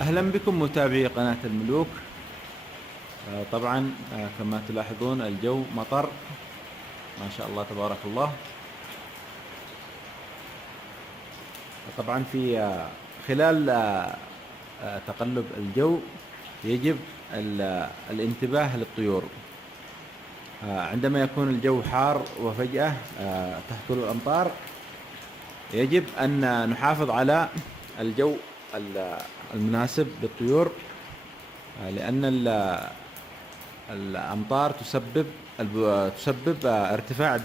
أهلا بكم متابعي قناة الملوك. طبعا كما تلاحظون الجو مطر ما شاء الله تبارك الله. طبعا في خلال تقلب الجو يجب الانتباه للطيور. عندما يكون الجو حار وفجأة تهطل الأمطار يجب أن نحافظ على الجو المناسب للطيور، لأن الأمطار تسبب ارتفاع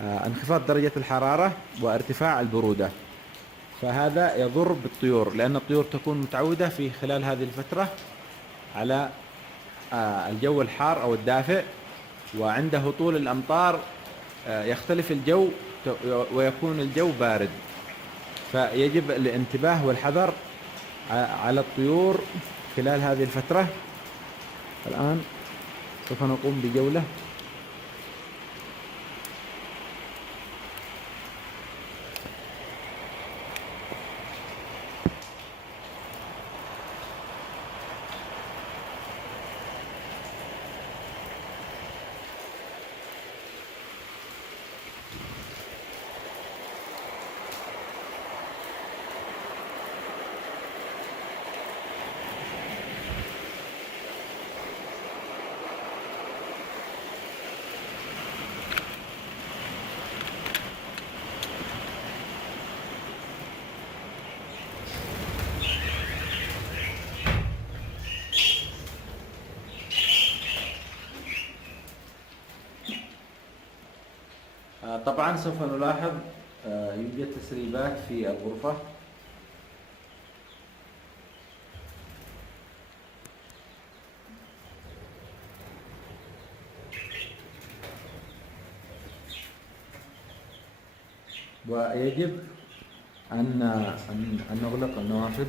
انخفاض درجة الحرارة وارتفاع البرودة، فهذا يضر بالطيور، لأن الطيور تكون متعودة في خلال هذه الفترة على الجو الحار أو الدافئ، وعند هطول الأمطار يختلف الجو ويكون الجو بارد، فيجب الانتباه والحذر على الطيور خلال هذه الفترة. الآن سوف نقوم بجولة. طبعا سوف نلاحظ يوجد تسريبات في الغرفة. ويجب أن نغلق النوافذ.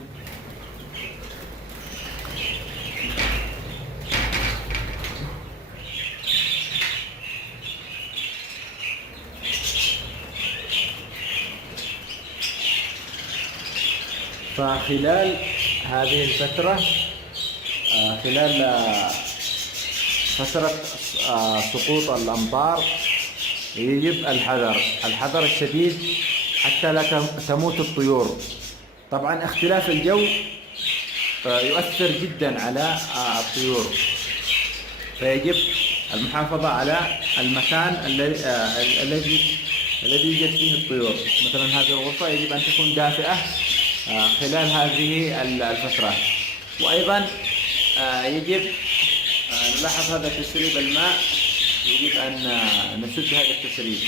فخلال هذه الفترة، خلال فترة سقوط الأمطار يجب الحذر الشديد حتى لا تموت الطيور. طبعا اختلاف الجو يؤثر جدا على الطيور، فيجب المحافظة على المكان الذي يوجد فيه الطيور. مثلا هذه الغرفة يجب أن تكون دافئة خلال هذه الفترة. وأيضا يجب نلاحظ هذا تسريب الماء، يجب أن نسد هذا التسريب.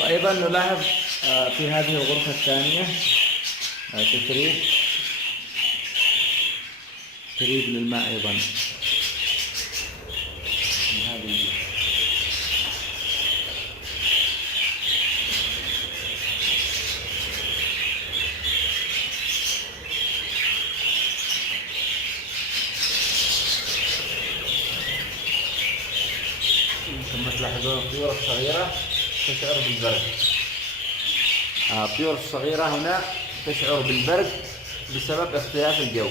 وأيضا نلاحظ في هذه الغرفة الثانية تسريب للماء أيضا من هذه. كما تلاحظون الطيور الصغيرة تشعر بالبرد. الطيور الصغيرة هنا تشعر بالبرد بسبب اختلاف الجو.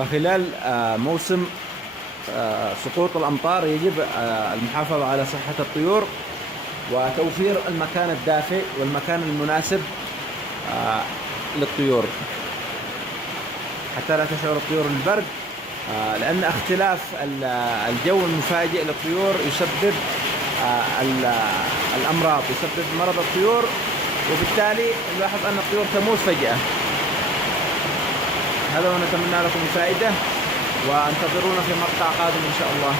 فخلال موسم سقوط الأمطار يجب المحافظة على صحة الطيور وتوفير المكان الدافئ والمكان المناسب للطيور حتى لا تشعر الطيور بالبرد، لأن اختلاف الجو المفاجئ للطيور يسبب الأمراض، يسبب مرض الطيور، وبالتالي نلاحظ أن الطيور تموت فجأة. هذا ونتمنى لكم الفائدة، وانتظرونا في مقطع قادم إن شاء الله.